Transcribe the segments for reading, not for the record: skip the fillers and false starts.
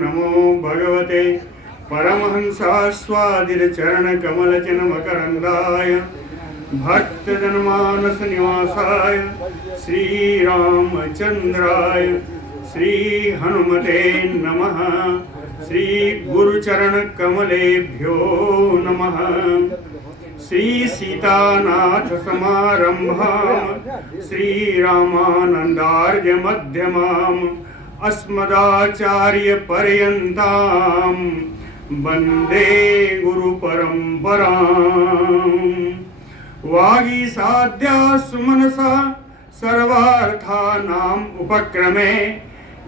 नमो भगवते परमहंसास्वादितचरणकमलचिन्मकरन्दाय भक्तजनमानसनिवासाय श्रीरामचन्द्राय श्रीहनुमते नमः। श्रीगुरुचरणकमलेभ्यो नमः। श्रीसीतानाथ समारम्भां श्रीरामानन्दार्यमध्यमाम् अस्मदाचार्यपर्यन्तां वन्दे गुरुपरम्पराम्। वागीसाद्या सुमनसा सर्वार्थानाम् उपक्रमे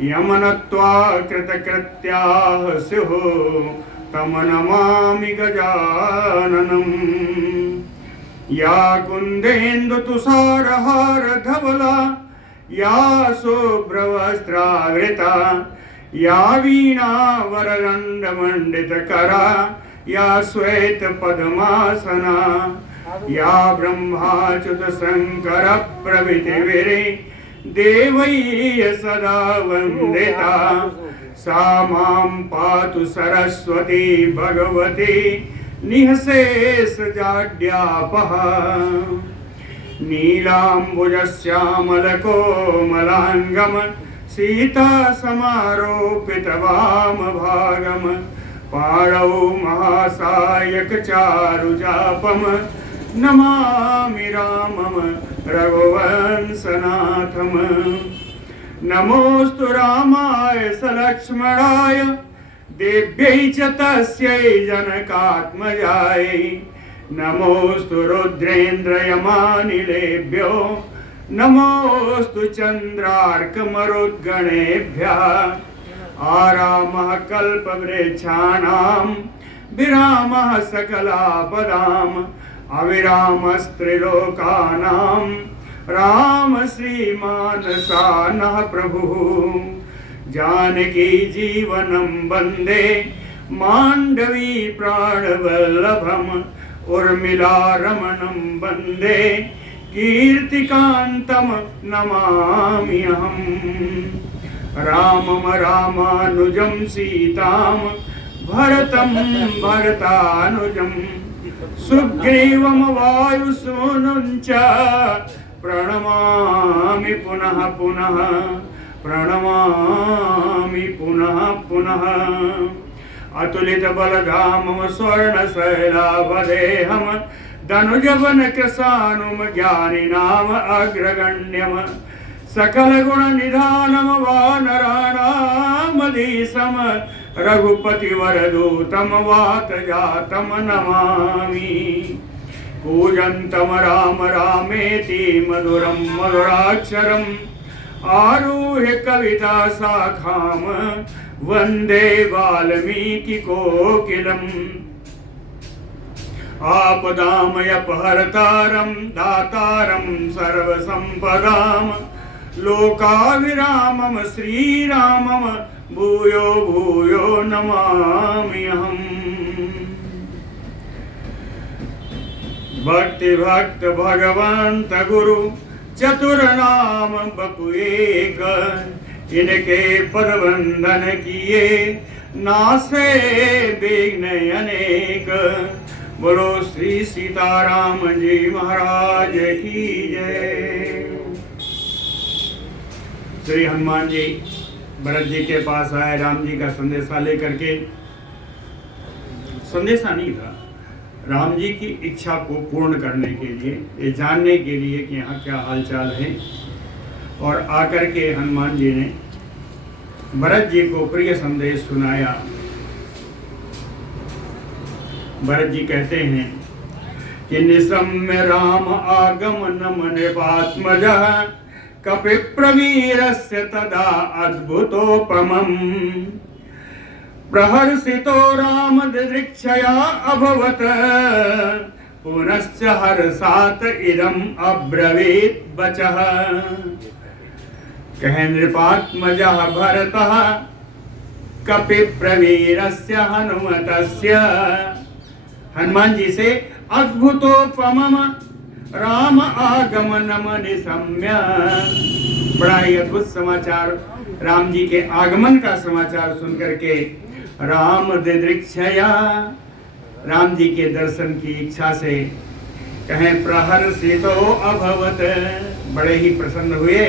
यमनत्वा कृतकृत्याः स्युः तं नमामि गजाननम्। या कुन्देन्दुतुषारहारधवला या शुभ्रवस्त्रावृता या वीणावरदण्डमण्डितकरा या श्वेतपद्मासना या ब्रह्माच्युतशङ्करप्रभृतिभिः देवैः सदा वन्दिता सा मां पातु सरस्वती भगवती निःशेषजाड्यापः। नीलाम्बुजश्यामलकोमलाङ्गं सीतासमारोपितवामभागं पाणौ महासायकचारुजापं नमामि रामं रघुवंशनाथम्। नमोऽस्तु रामाय सलक्ष्मणाय देव्यै च तस्यै जनकात्मजायै। नमोऽस्तु रुद्रेन्द्रयमानिलेभ्यो नमोऽस्तु चन्द्रार्कमरुद्गणेभ्यः। आरामः कल्पवृक्षाणां विरामः सकलापदाम् अविरामस्त्रिलोकानां राम श्रीमानसानः प्रभुः। जानकी जीवनं वन्दे माण्डवी प्राणवल्लभम् उर्मिलारमणं वन्दे कीर्तिकान्तं नमाम्यहम्। रामं रामानुजं सीतां भरतं भरतानुजं सुग्रीवं वायुसूनुं च प्रणमामि पुनः पुनः प्रणमामि पुनः पुनः। अतुलितबलधामं स्वर्णशैलाभदेहं धनुजवनकृशानुं ज्ञानिनाम् अग्रगण्यं सकलगुणनिधानं वानराणामधीशं रघुपतिवरदूतं वातजातं नमामि। कूजन्तं राम रामेति मधुरं मधुराक्षरम् आरुह्य कविता शाखां वन्दे वाल्मीकिकोकिलम्। आपदामयपहर्तारं दातारं सर्वसम्पदां लोकाभिरामं श्रीरामं भूयो भूयो नमाम्यहम्। भक्ति भक्त भगवंत गुरु चतुर्नाम बपु एक। इनके पद वंदन किए नासे विघ्न अनेक। बोलो श्री सीताराम जी महाराज की जय। श्री हनुमान जी भरत जी के पास आए राम जी का संदेशा लेकर के। संदेशा नहीं था, राम जी की इच्छा को पूर्ण करने के लिए, ये जानने के लिए कि यहाँ क्या हालचाल है। और आकर के हनुमान जी ने भरत जी को प्रिय संदेश सुनाया। भरत जी कहते हैं कि निशम्य राम आगमनम नृपात्मजः कपिप्रवीरस्य तदा अद्भुतोपमम्। प्रहर्षितो राम दृक्षया अभवत् पुनश्च हर्षात् इदम् अब्रवीत् वचः। कह नृपात्मजः भरतः कपिप्रवीरस्य हनुमतस्य। हनुमान जी से अद्भुतोपमम् राम आगमनम निशम्य। बड़ा ही अद्भुत समाचार राम जी के आगमन का समाचार सुनकर के राम दिदृक्षया, राम जी के दर्शन की इच्छा से कहें प्रहर्षितो अभवत, बड़े ही प्रसन्न हुए।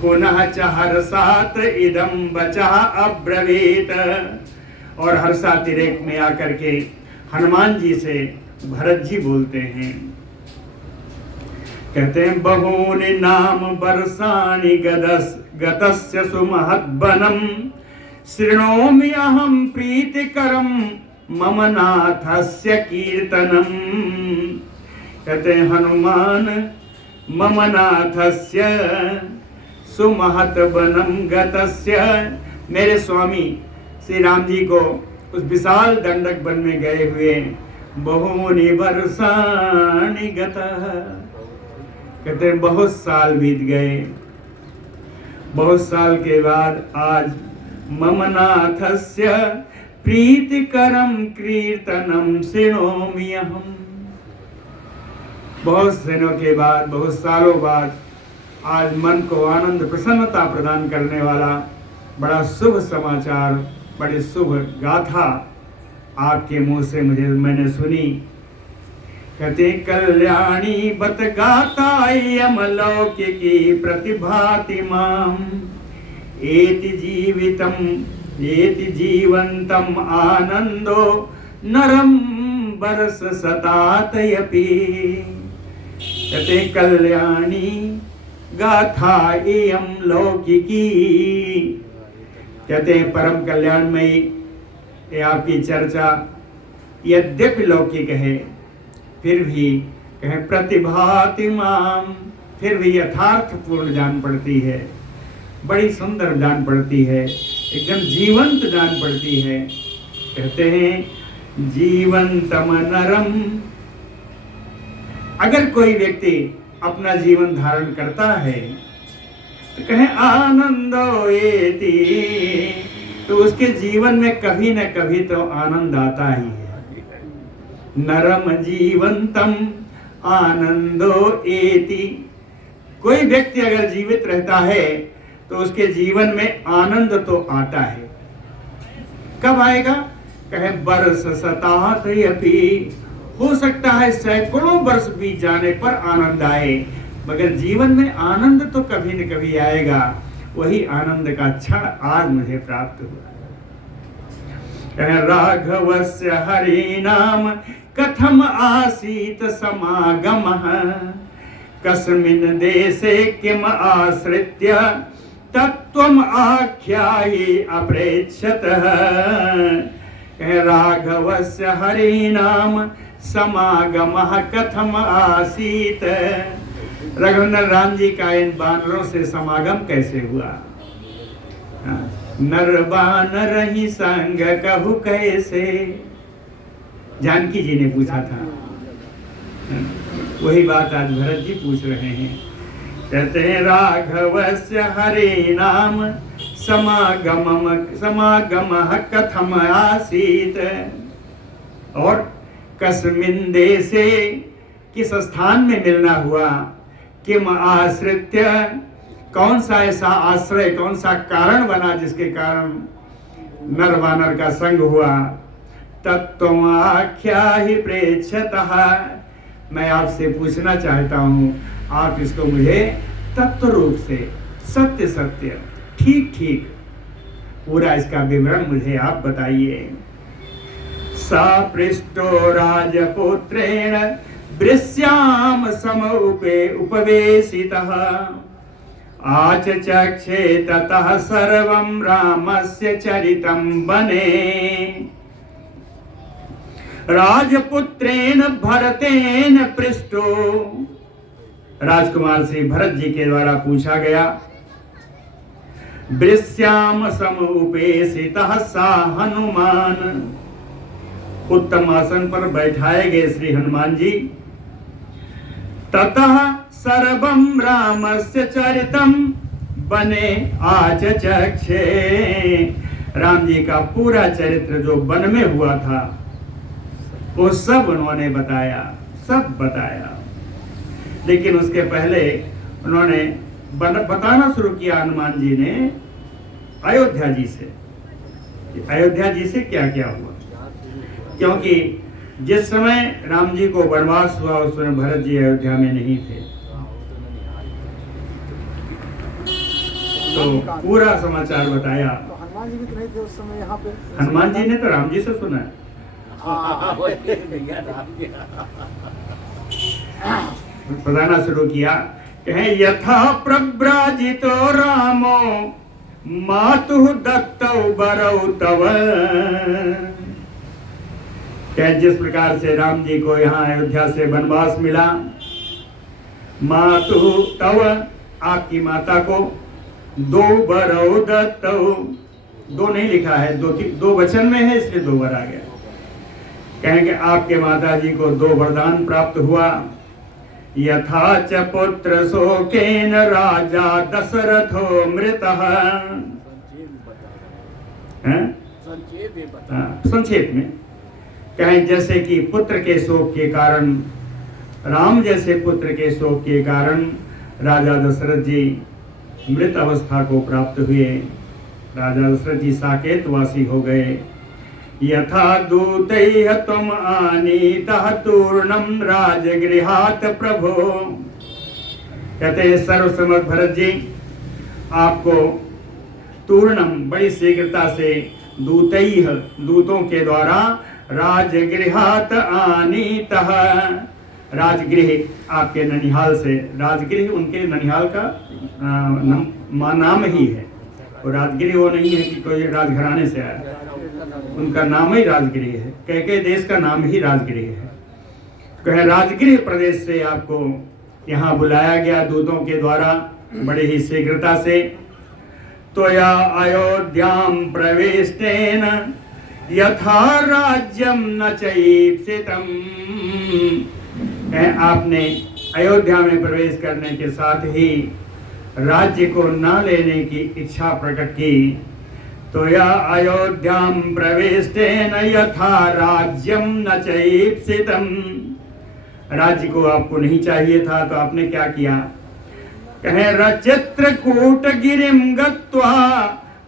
पुनः च हर्षात इदं वचः अब्रवीत, और हर्षातिरेक में आकर के हनुमान जी से भरत जी बोलते हैं, कहते हैं बहूनि नाम वर्षाणि गतस्य सुमहद्वनम् शृणोमि अहं प्रीतिकरं मम नाथस्य कीर्तनम्। कहते हैं हनुमान मम नाथस्य सुमहद्वनं गतस्य, मेरे स्वामी श्री राम जी को उस विशाल दंडक वन में गए हुए बहूनि वर्षाणि गतः, कहते हैं बहुत साल बीत गए। बहुत साल के बाद आज मम नाथस्य प्रीतिकरम कीर्तनम शृणोमि अहम्, बहुत दिनों के बाद, बहुत सालों बाद आज मन को आनंद प्रसन्नता प्रदान करने वाला बड़ा शुभ समाचार, बड़ी शुभ गाथा आपके मुंह से मैंने सुनी। कहते कल्याणी बत गातायम लौकिकी प्रतिभाति माम एति जीवंतम आनंदो नरम बरस सतातयपि। कहते कल्याणी गाथा एयम लौकिकी, कहते हैं परम कल्याणमयी ये आपकी चर्चा यद्यपि लौकिक है फिर भी कहें प्रतिभाति माम, फिर भी यथार्थपूर्ण जान पड़ती है, बड़ी सुंदर जान पड़ती है, एकदम जीवंत जान पड़ती है। कहते हैं जीवंतम नरम, अगर कोई व्यक्ति अपना जीवन धारण करता है तो कहें आनंदो एति, तो उसके जीवन में कभी न कभी तो आनंद आता ही है। नरम जीवंतम आनंदो एति, कोई व्यक्ति अगर जीवित रहता है तो उसके जीवन में आनंद तो आता है। कब आएगा? कहे वर्ष सतातयपि, हो सकता है सैकड़ों वर्ष बीत जाने पर आनंद आए, मगर जीवन में आनंद तो कभी न कभी आएगा। वही आनंद का क्षण आज मुझे प्राप्त हुआ। राघवस्य हरिनाम कथम आसीत समागमः कस्मिन् देशे किम आश्रित्य तत्त्वम् आख्यायि अप्रेक्षतः। राघवस्य हरिनाम समागमः कथम आसीत, रघुनाथ राम जी का इन बानरों से समागम कैसे हुआ? नर बानर ही संग कहु कैसे, जानकी जी ने पूछा था, वही बात आज भरत जी पूछ रहे हैं। कहते हैं राघवस्य हरे नाम समागमः कथम आसीत, और कस्मिन् देशे, किस स्थान में मिलना हुआ, किम आश्रित्य, कौन सा ऐसा आश्रय, कौन सा कारण बना जिसके कारण नर वानर का संग हुआ। तत्त्वम् आख्याहि प्रेक्षतः, मैं आपसे पूछना चाहता हूँ, आप इसको मुझे तत्व रूप से सत्य सत्य ठीक ठीक पूरा इसका विवरण मुझे आप बताइए। सा पृष्ठो राजपुत्रेण वृष्याम सम उपवेशितः आचचक्षे ततः सर्वं रामस्य चरितं वने। राजपुत्रेण भरतेन पृष्ठो, राजकुमार श्री भरत जी के द्वारा पूछा गया। वृष्याम सम उपेशितः सा हनुमान, उत्तम आसन पर बैठाए गए श्री हनुमान जी। ततः सर्वं रामस्य चरितं वने आचचक्षे, राम जी का पूरा चरित्र जो वन में हुआ था वो सब उन्होंने बताया, सब बताया। लेकिन उसके पहले उन्होंने बताना शुरू किया हनुमान जी ने अयोध्या जी से। अयोध्या जी से क्या क्या हुआ, क्योंकि जिस समय राम जी को वनवास हुआ उस समय भरत जी अयोध्या में नहीं थे, तो पूरा समाचार बताया। तो हनुमान जी भी तो नहीं थे उस समय यहाँ पे। हनुमान जी ने तो राम जी से सुना है। बताना शुरू किया, कहे यथा प्रव्राजितो रामो मातु दत्तौ बरौ तव। कहे जिस प्रकार से राम जी को यहाँ अयोध्या से वनवास मिला, मातु तव आपकी माता को, दो बरौ दत्तौ, दो नहीं लिखा है, दो वचन में है इसलिए दो बार आ गया। कहेंगे आपके माता जी को दो वरदान प्राप्त हुआ। यथा च पुत्र शोकेन राजा दशरथो मृतः। संक्षेप में कहें जैसे कि पुत्र के शोक के कारण, राम जैसे पुत्र के शोक के कारण राजा दशरथ जी मृत अवस्था को प्राप्त हुए। राजा दशरथ जी साकेत वासी हो गए। यथा दूतैः त्वम् आनीतः तूर्णं राजगृहात् प्रभो। कहते हैं सर्वसमर्थ भरत जी, आपको तूर्णम बड़ी शीघ्रता से दूतैः दूतों के द्वारा राजगृहात् आनीतः, राजगृह आपके ननिहाल से, राजगृह उनके ननिहाल का नाम ही है, और राजगृह वो नहीं है कि कोई राजघराने से आया, उनका नाम ही राजगृह है। कह देश का नाम ही राजगृह है। कहे राजगृह प्रदेश से आपको यहाँ बुलाया गया दूतों के द्वारा बड़े ही शीघ्रता से। तो या अयोध्याम प्रवेशेन यथा राज्यम न चैप्सितम। आपने अयोध्या में प्रवेश करने के साथ ही राज्य को न लेने की इच्छा प्रकट की। तो या अयोध्याम प्रवेशेन यथा राज्यम न चैप्सितम। राज्य को आपको नहीं चाहिए था, तो आपने क्या किया? कहे चित्रकूट गिरिम गत्वा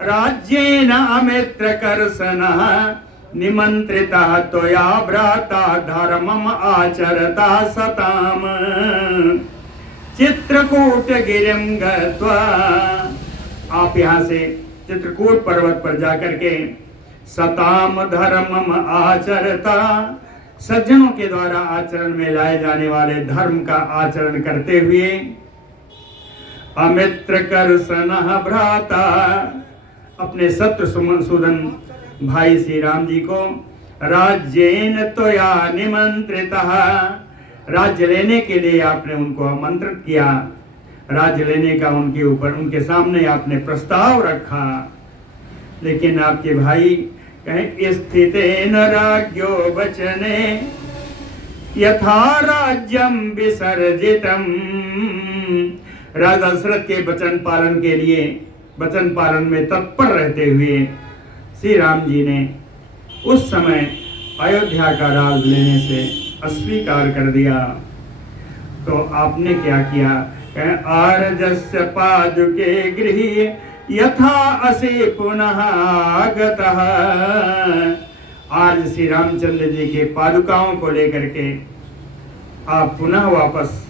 राज्येन अमित्रकर्षणः निमंत्रितः त्वया भ्राता धर्मम आचरता सताम। चित्रकूट गिरिम गत्वा, आप यहाँ से चित्रकूट पर्वत पर जाकर के सताम धर्मम आचरता, सज्जनों के द्वारा आचरण में लाए जाने वाले धर्म का आचरण करते हुए, अमित्रकर्षणः भ्राता, अपने शत्रुसूदन भाई श्री राम जी को राज्येन त्वया निमंत्रितः, राज्य लेने के लिए आपने उनको आमंत्रित किया। राज्य लेने का उनके ऊपर, उनके सामने आपने प्रस्ताव रखा। लेकिन आपके भाई कहें स्थितेन राज्ञो वचने यथा राज्यम विसर्जितम। राजा दशरथ के वचन पालन के लिए, वचन पालन में तत्पर रहते हुए श्री राम जी ने उस समय अयोध्या का राज लेने से अस्वीकार कर दिया। तो आपने क्या किया? आर्जस्य पादुके गृही यथा असे पुनः आगतः। आज श्री रामचंद्र जी के पादुकाओं को लेकर के आप पुनः वापस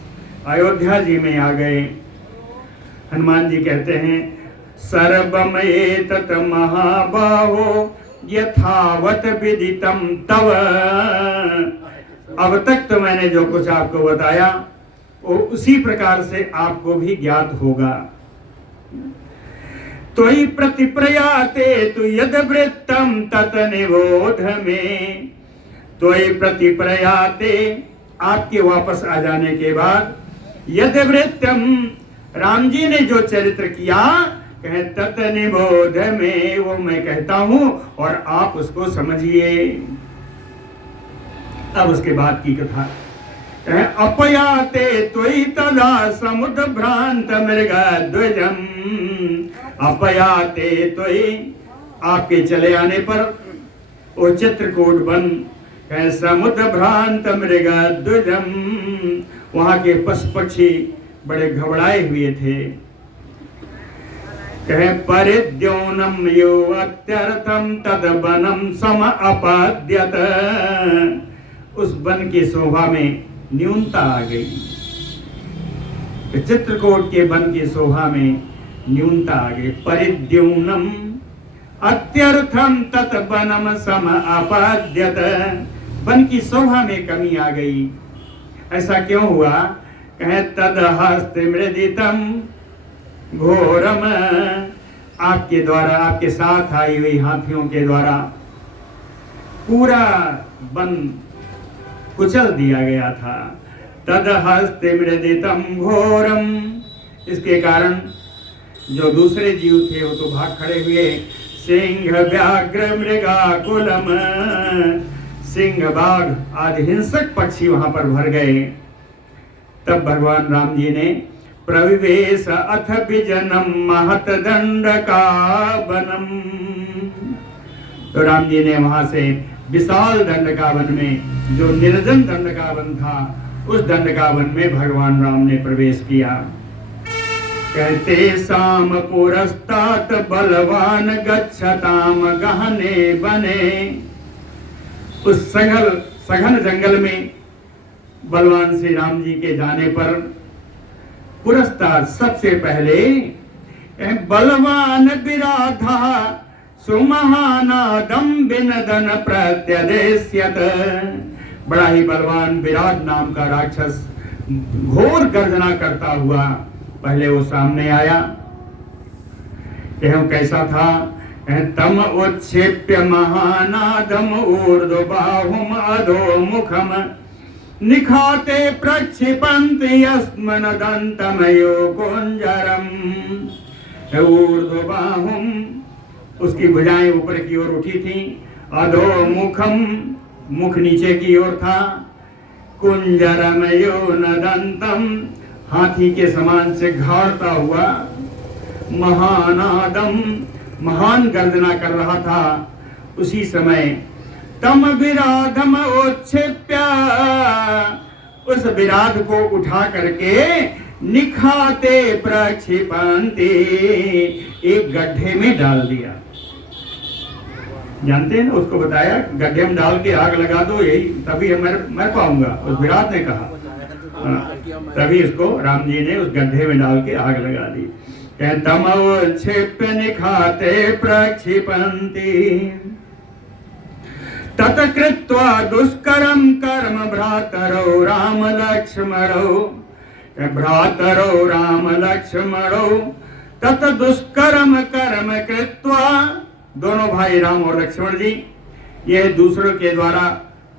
अयोध्या जी में आ गए। हनुमान जी कहते हैं सर्वम एतत् महाबाहो यथावत विदितम तव। अब तक तो मैंने जो कुछ आपको बताया वो उसी प्रकार से आपको भी ज्ञात होगा। त्वयि प्रतिप्रयाते तु यद वृत्तम तत निबोध में। त्वयि प्रतिप्रयाते, आपके वापस आ जाने के बाद, यद वृत्तम, राम जी ने जो चरित्र किया, कहे तत निबोध में, वो मैं कहता हूं और आप उसको समझिए। अब उसके बाद की कथा, अपयाते त्वयि तदा समुद्र भ्रांत मृगध्वजम। अपयाते त्वयि, आपके चले आने पर वो चित्रकूट वन, समुद्र भ्रांत मृगध्वजम, वहां के पशु पक्षी बड़े घबराए हुए थे। कहे परिद्योनम यो अत्यर्थम तद वनम सम अपाद्यत। उस वन की शोभा में न्यूनता आ गई, चित्रकूट के वन की शोभा में न्यूनता आ गई। परिद्योनम अत्यर्थम तत् वनम सम अपाद्यत, वन की शोभा में कमी आ गई। ऐसा क्यों हुआ? कहे तद हस्तमृदितम घोरम, आपके द्वारा, आपके साथ आई हुई हाथियों के द्वारा पूरा वन कुचल दिया गया था। तद हस्तमृदितम घोरम, इसके कारण जो दूसरे जीव थे वो तो भाग खड़े हुए। सिंह व्याघ्र मृगाकुलम, सिंह बाघ आदि हिंसक पक्षी वहां पर भर गए। तब भगवान राम जी ने प्रविवेश अथ विजनम महत दंड का वनम, तो राम जी ने वहां से विशाल दंड का वन में, जो निर्जन दंड का वन था, उस दंड का वन में भगवान राम ने प्रवेश किया। कहते साम पुरस्तात बलवान गच्छताम गहने बने, उस सघन जंगल में बलवान श्री राम जी के जाने पर पुरस्तात सबसे पहले बलवान विराधा सुमहानादम बिनदन प्रत्यदेश्यत, बड़ा ही बलवान विराट नाम का राक्षस घोर गर्जना करता हुआ पहले वो सामने आया। कैसा था? तम उच्छिप्य महानादम ऊर्ध्वबाहुम अधोमुखम निखाते प्रक्षिपन्ति यस्मन दंतमयो कुंजरम। ऊर्ध्वबाहुम, उसकी भुजाएं ऊपर की ओर उठी थी। अधोमुखम, मुख नीचे की ओर था। कुंजरमयो नदंतम, हाथी के समान से घाड़ता हुआ। महानादम, महान गर्जना कर रहा था। उसी समय तम विराधम उच्छिप्य, उस विराध को उठा करके निखाते प्रक्षिपन्ति, एक गड्ढे में डाल दिया। जानते हैं ना, उसको बताया गड्ढे में डाल के आग लगा दो, यही तभी मैं पाऊंगा, उस विराट ने कहा। तभी इसको राम जी ने उस गड्ढे में डाल के आग लगा दी। तमोक्षिप्य निखाते प्रक्षिपन्ति तत्कृत्वा दुष्करम कर्म भ्रातरौ राम लक्ष्मणौ, भ्रातरौ राम लक्ष्मणौ तत् दुष्करम कर्म कृत्वा, दोनों भाई राम और लक्ष्मण जी यह दूसरों के द्वारा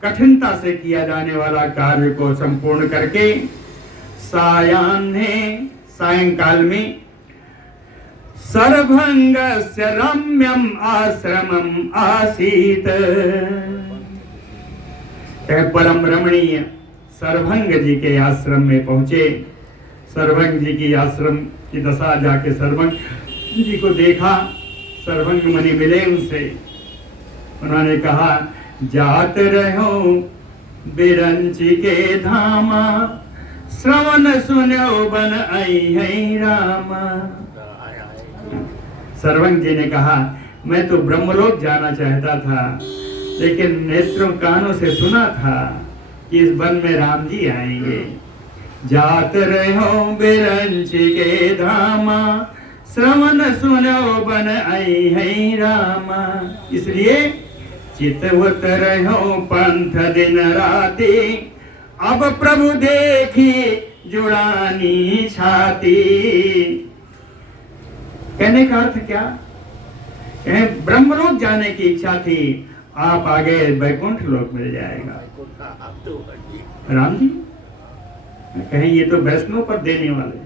कठिनता से किया जाने वाला कार्य को संपूर्ण करके सायाह्ने, सायंकाल में सर्वभंगस्य रम्यम आश्रमम आसीत, परम रमणीय सर्वभंग जी के आश्रम में पहुंचे। सर्वभंग जी की आश्रम की दशा जाके सर्वभंग जी को देखा। सर्वभंग मणि मिले उनसे, उन्होंने कहा जात रहो बिरंची के धामा, श्रवण सुनो बन आई है रामा। सर्वभंग जी ने कहा मैं तो ब्रह्मलोक जाना चाहता था, लेकिन नेत्रों कानों से सुना था कि इस वन में राम जी आएंगे। जात रहो बिरंची के धामा, श्रवण सुनो बन आई है रामा। इसलिए चितवत रहो पंथ दिन राति, अब प्रभु देखी जुड़ानी छाती। कहने का अर्थ क्या? ब्रह्मलोक जाने की इच्छा थी, आप आगे वैकुंठ लोक मिल जाएगा। राम जी कहें ये तो वैष्णव पर देने वाले,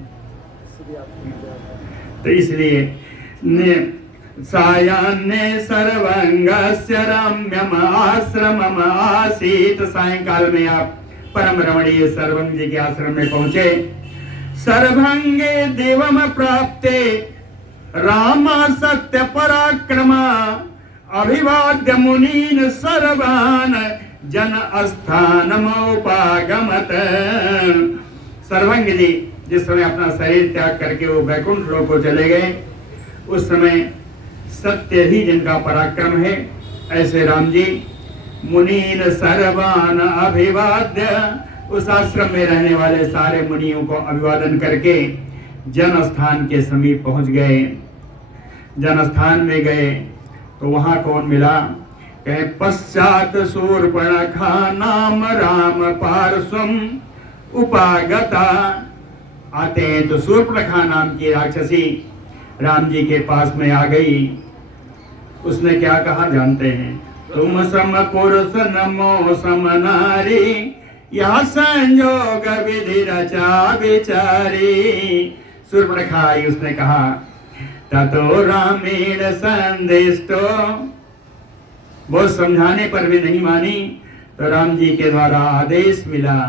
तो इसलिए सायाह्ने सर्वंगस्य रम्यम आश्रमम आसीत, सायंकाल में आप परम रमणीय सर्वंग जी के आश्रम में पहुंचे। सर्वंगे देवम प्राप्ते राम सत्य पराक्रमा, अभिवाद्य मुनीन सर्वान जन स्थानमोपागमत। सर्वंग जी जिस समय अपना शरीर त्याग करके वो वैकुंठ लोक को चले गए, उस समय सत्य ही जिनका पराक्रम है, ऐसे राम जी मुनीन सर्वान अभिवाद्य, उस आश्रम में रहने वाले सारे मुनियों को अभिवादन करके जन स्थान के समीप पहुंच गए। जन स्थान में गए तो वहां कौन मिला? कहे पश्चात शूर्पणखा नाम राम पार्श्वम उपागता। आते हैं तो शूर्पणखा नाम की राक्षसी राम जी के पास में आ गई। उसने क्या कहा जानते हैं? तुम सम पुरुष नमो सम नारी, यह संयोग विधि रचा विचारी। शूर्पणखा आई, उसने कहा ततो रामेण संदिष्टो, बहुत समझाने पर भी नहीं मानी। तो राम जी के द्वारा आदेश मिला,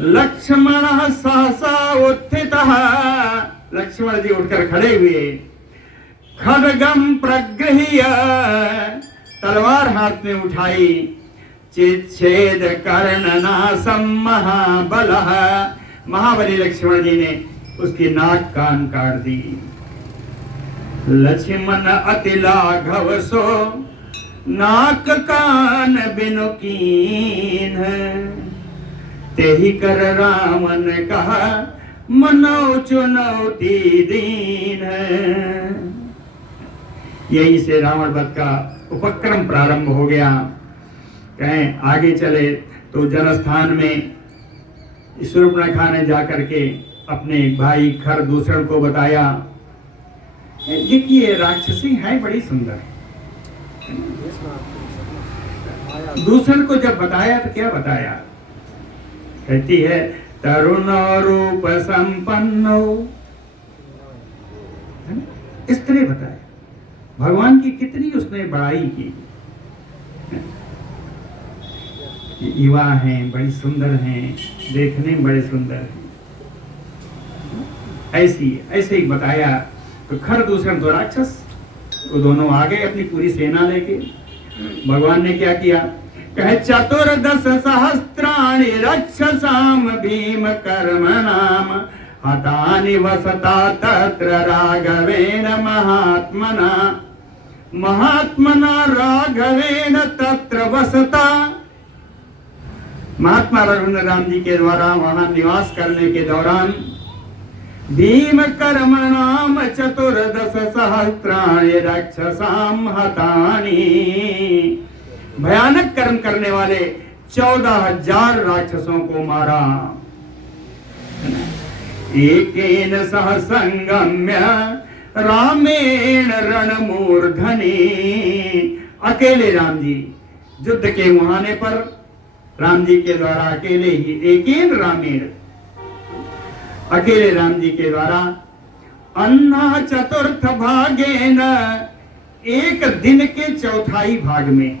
लक्ष्मण सहसा उत्थितः, लक्ष्मण जी उठकर खड़े हुए, खड्गम प्रगृह्य, तलवार हाथ में उठाई, चिच्छेद कर्णनासम महाबलः, महाबली लक्ष्मण जी ने उसकी नाक कान काट दी। लक्ष्मण अति लाघव सो नाक कान बिनु कीन, तेहि कर रामन कहा मनो चुनौती दीन। यही से रावण वध का उपक्रम प्रारंभ हो गया। कहें आगे चले तो जनस्थान में शूर्पणखा ने जाकर के अपने भाई खरदूषण को बताया, देखिए राक्षसी है बड़ी सुंदर। दूसर को जब बताया तो क्या बताया? कहती है तरुण रूप संपन्नो, इस तरह बताया। भगवान की कितनी उसने बड़ाई की। युवा हैं, बड़ी सुंदर हैं, देखने में बड़े सुंदर हैं, ऐसे ही बताया। तो खरदूषण तो राक्षस, वो दोनों आ गए अपनी पूरी सेना लेके। भगवान ने क्या किया? कहे चतुर्दश सहस्त्राणि रक्षसाम भीम कर्म नाम, हतानि वसता तत्र राघवेन महात्मना, महात्मना राघवेन तत्र वसता। महात्मा रघुवीर राम जी के द्वारा वहां निवास करने के दौरान भीम कर्म नाम चतुर्दश सहस्त्राणि रक्षसाम हतानि, भयानक कर्म करने वाले 14,000 राक्षसों को मारा। एकेन सह संगम्य रामेण रणमूर्धनि, अकेले राम जी युद्ध के मुहाने पर राम जी के द्वारा अकेले ही, एकेन रामेण, अकेले राम जी के द्वारा, अन्ना चतुर्थ भागेन, एक दिन के चौथाई भाग में,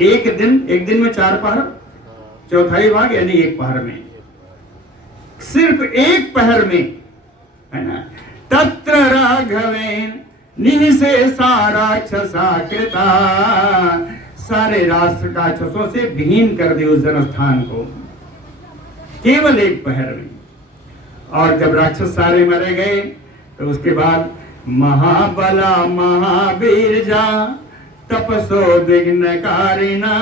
एक दिन में 4 पहर, चौथाई भाग यानी एक पहर में, सिर्फ एक पहर में, है ना। तत्र राघवेन निःशेषा राक्षसा कृता, सारे राष्ट्र राक्षसों से विहीन कर दी उस जनस्थान को, केवल एक पहर में। और जब राक्षस सारे मारे गए तो उसके बाद महाबला महावीर जा तपसो विघ्नकारिणा,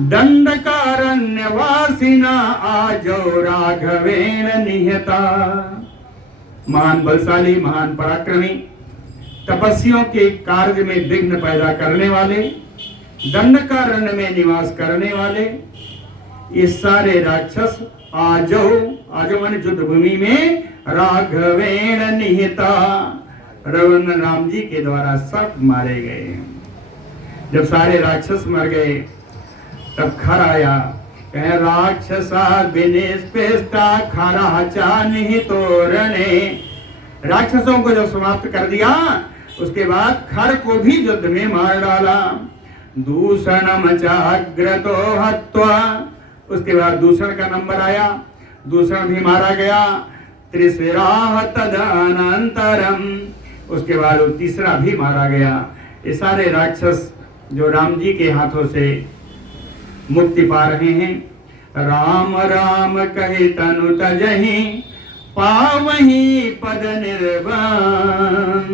दंडकारण्यवासिना आजो राघवेण निहता। महान बलशाली, महान पराक्रमी, तपस्वियों के कार्य में विघ्न पैदा करने वाले, दंडकारण्य में निवास करने वाले, ये सारे राक्षस आजो माने युद्ध भूमि में राघवेण निहिता, रघुवीर राम जी के द्वारा सब मारे गए। जब सारे राक्षस मर गए तब खर आया, कहे राक्षसा विनिष्पेष्टा खरा चा निहितोरणे, राक्षसों को जब समाप्त कर दिया उसके बाद खर को भी युद्ध में मार डाला। दूषणम चाग्रतो हत्वा, उसके बाद दूषण का नंबर आया, दूषण भी मारा गया। त्रिशिराह तदनंतरम, उसके बाद वो तीसरा भी मारा गया। ये सारे राक्षस जो राम जी के हाथों से मुक्ति पा रहे हैं। राम राम कहे तनु तजहि पावही पद निर्वाण,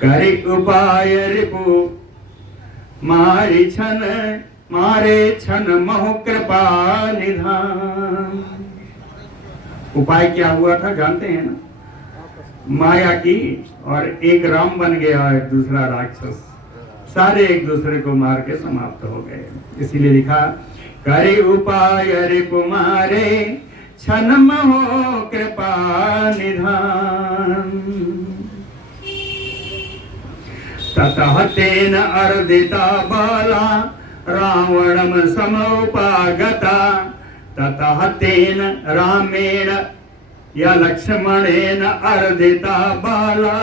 करे उपाय रिपु मारे छन मोह कृपा निधान। उपाय क्या हुआ था जानते हैं ना? माया की, और एक राम बन गया और दूसरा राक्षस, सारे एक दूसरे को मार के समाप्त हो गए। इसीलिए लिखा करे उपाय रिपु मारे छन मोह कृपा निधान। ततः तेन अर्दिता बाला रावणम समोपागता, ततः तेन रामेण या लक्ष्मणेन अर्दिता बाला,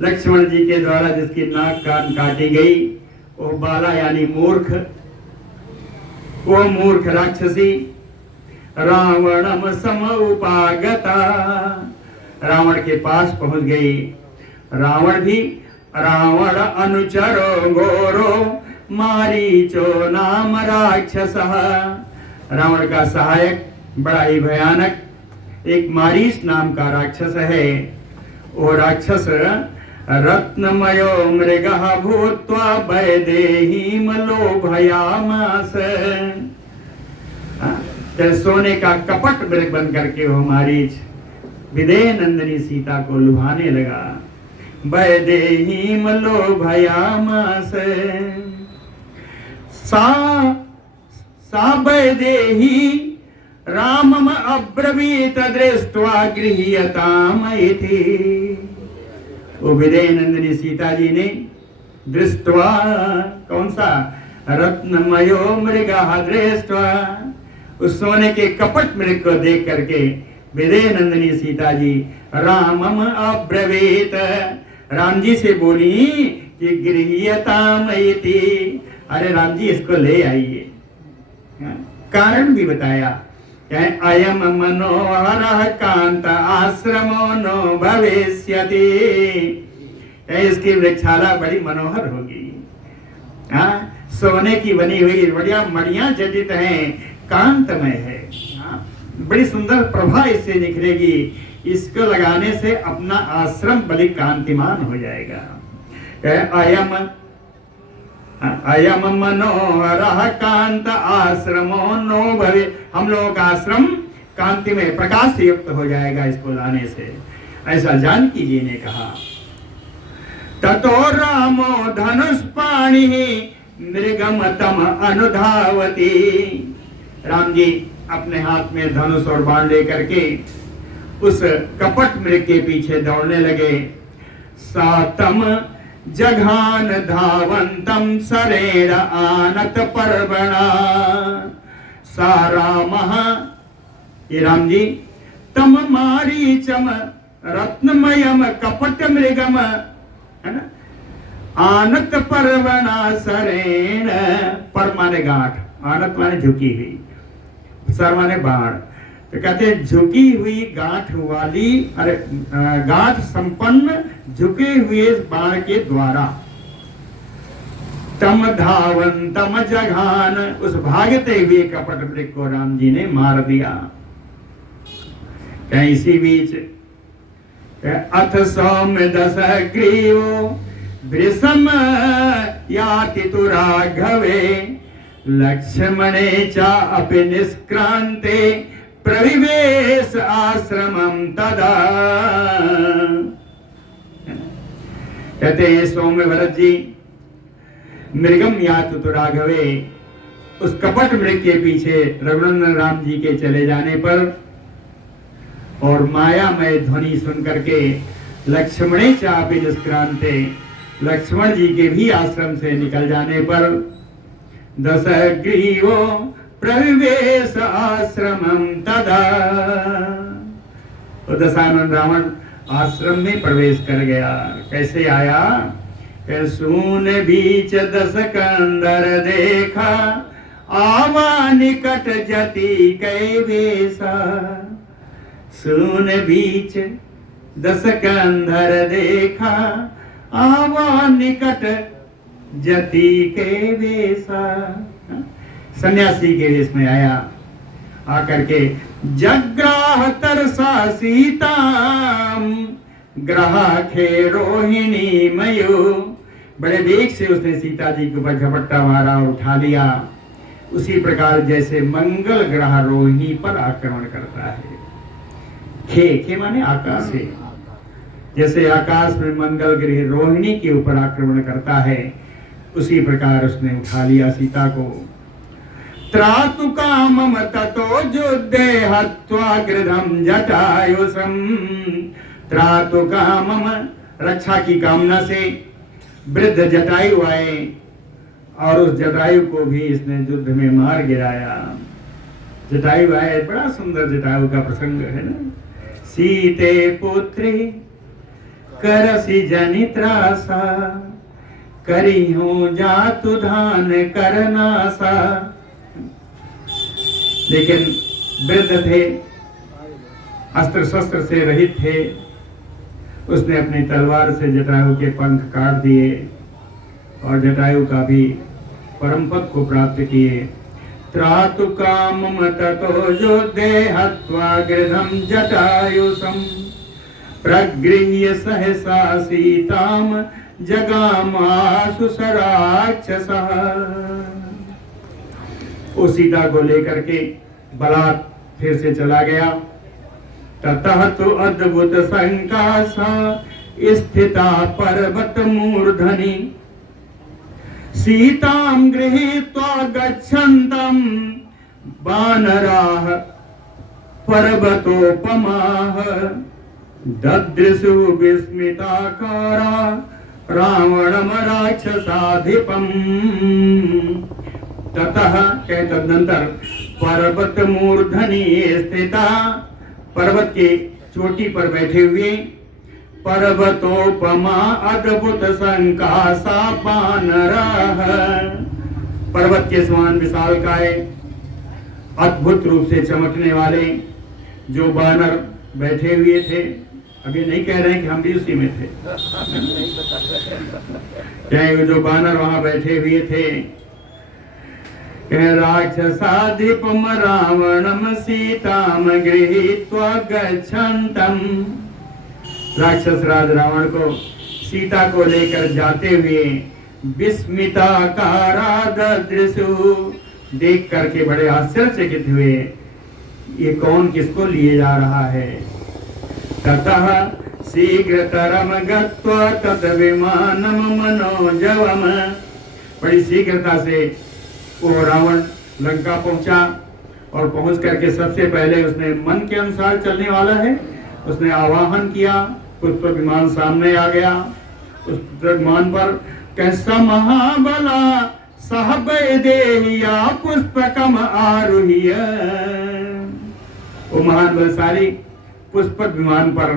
लक्ष्मण जी के द्वारा जिसकी नाक कान काटी गई वो बाला यानी मूर्ख, वो मूर्ख राक्षसी रावणम समउपागता, रावण के पास पहुंच गई। रावण भी रावण अनुचरो घोरो मारीचो नाम राक्षस, रावण का सहायक बड़ा ही भयानक एक मारीच नाम का राक्षस है। वो राक्षस रत्नमयो मृगः भूत्वा वैदेहीं लोभयामास, सोने का कपट मृग बन करके वो मारीच विदेह नंदिनी सीता को लुभाने लगा। वैदेहीं लोभयामास, सा वैदेही रामम अब्रवीत दृष्ट्वा गृह्यताम इति, वो विदेह नंदिनी सीता जी ने दृष्ट्वा, कौन सा? रत्नमयो मृगः दृष्ट्वा, उस सोने के कपट मृग को देख करके विदेह नंदिनी सीता जी रामम अब्रवीत, राम जी से बोली कि गृह्यताम इति, अरे राम जी इसको ले आइए। कारण भी बताया, अयम मनोहर कांत आश्रमो नो भविष्यति, इसकी वृक्षाला बड़ी मनोहर होगी, सोने की बनी हुई बढ़िया मणियां जटित हैं, कांतमय है, बड़ी सुंदर प्रभा इससे निखरेगी, इसको लगाने से अपना आश्रम बड़ी कांतिमान हो जाएगा। अयम मनोहर कांत आश्रमो नो भवे, हम लोगों का आश्रम कांति में प्रकाश से युक्त हो जाएगा इसको लाने से, ऐसा जानकी जी ने कहा। ततो रामो धनुष पाणि मृगम तम अनुधावती, राम जी अपने हाथ में धनुष और बाण लेकर के उस कपट मृग के पीछे दौड़ने लगे। सातम जघान धावंतम सरेण आनत पर्वणा, सारामः, ये राम जी तम मारीचम रत्नमयम कपट मृगम, है ना, आनत पर्वणा सरेण, पर माने गांठ, आनत माने झुकी हुई, सर माने बाण, तो कहते हैं झुकी हुई गांठ वाली, अरे गांठ संपन्न झुके हुए बाण के द्वारा, तम धावन तम जघान, उस भागते हुए कपट मृग को राम जी ने मार दिया। क्या इसी बीच अथ सौम्य दश ग्रीवो वृषम याति तु राघवे, लक्ष्मणे चा अपि निष्क्रांते प्रविवेश आश्रमम तदा, कहते हैं सौम्य भरत जी मृगम यातु तु राघवे, उस कपट मृग के पीछे रघुनंदन राम जी के चले जाने पर और मायामय ध्वनि सुन करके लक्ष्मणे चापि निष्क्रांते, लक्ष्मण जी के भी आश्रम से निकल जाने पर दशग्रीवो प्रविवेश आश्रमम तदा, तो दशानन रावण आश्रम में प्रवेश कर गया। कैसे आया? सून बीच दस कंदर देखा, आवा निकट जति कै वेसा, सून बीच दस कंधर देखा, आवा निकट जति के वेसा, सन्यासी के वेश में आया। आकर के जग्राह तरसा सीता ग्राहे रोहिणी मयू, बड़े वेग से उसने सीता जी के ऊपर झपट्टा मारा और उठा लिया। उसी प्रकार जैसे मंगल ग्रह रोहिणी पर आक्रमण करता है। खे माने आकाश है, जैसे आकाश में मंगल ग्रह रोहिणी के ऊपर आक्रमण करता है, उसी प्रकार उसने उठा लिया सीता को। त्रातु कामम ततो जुद्धे हत्वा गृधम जटायुषम, त्रातु कामम रक्षा की कामना से वृद्ध जटायु आए और उस जटायु को भी इसने युद्ध में मार गिराया। जटायु आए, बड़ा सुंदर जटायु का प्रसंग है ना। सीते पुत्री करसी जनित्रासा, करी हूं जातु धान करनासा। लेकिन वृद्ध थे, अस्त्र शस्त्र से रहित थे। उसने अपनी तलवार से जटायु के पंख काट दिए और जटायु का भी परम पद को प्राप्त किए। त्रातु कामम ततो युद्धे हत्वा गृधम जटायुषम, प्रगृह्य सहसा सीताम जगामासु स राक्षसः। उस सीता को लेकर के बलात् फिर से चला गया। ततः तो अद्भुत संकासा स्थिता पर्वत मूर्धनि, सीतां गृहीत्वा गच्छन्तम् वानराः पर्वतोपमाः, ददृशु विस्मिताकारा रावणं राक्षसाधिपम्। ततः के तदनंतर पर्वत मूर्धनि स्थिता, पर्वत के चोटी पर बैठे हुए, पर्वतोपमा अद्भुत संकासा वानराः, पर्वत के समान विशालकाय अद्भुत रूप से चमकने वाले जो वानर बैठे हुए थे। अभी नहीं कह रहे हैं कि हम भी उसी में थे, क्या जो वानर वहां बैठे हुए थे। राक्षसाधिपम रावणम सीताम गृहीत्वा गच्छन्तम्, राक्षस राज रावण को सीता को लेकर जाते हुए विस्मिताकारा ददृशु, देख करके बड़े आश्चर्यचकित हुए, ये कौन किसको लिए जा रहा है। ततः शीघ्रतरम गत्वा तद विमानम मनोजवम, बड़ी शीघ्रता से वो रावण लंका पहुंचा और पहुंच करके सबसे पहले उसने मन के अनुसार चलने वाला है, उसने आवाहन किया। पुष्प विमान सामने आ गया। उस विमान पर कैसा महाबला साहब देहिया पुष्पकम आरुह्य, वो महान बलशाली पुष्प विमान पर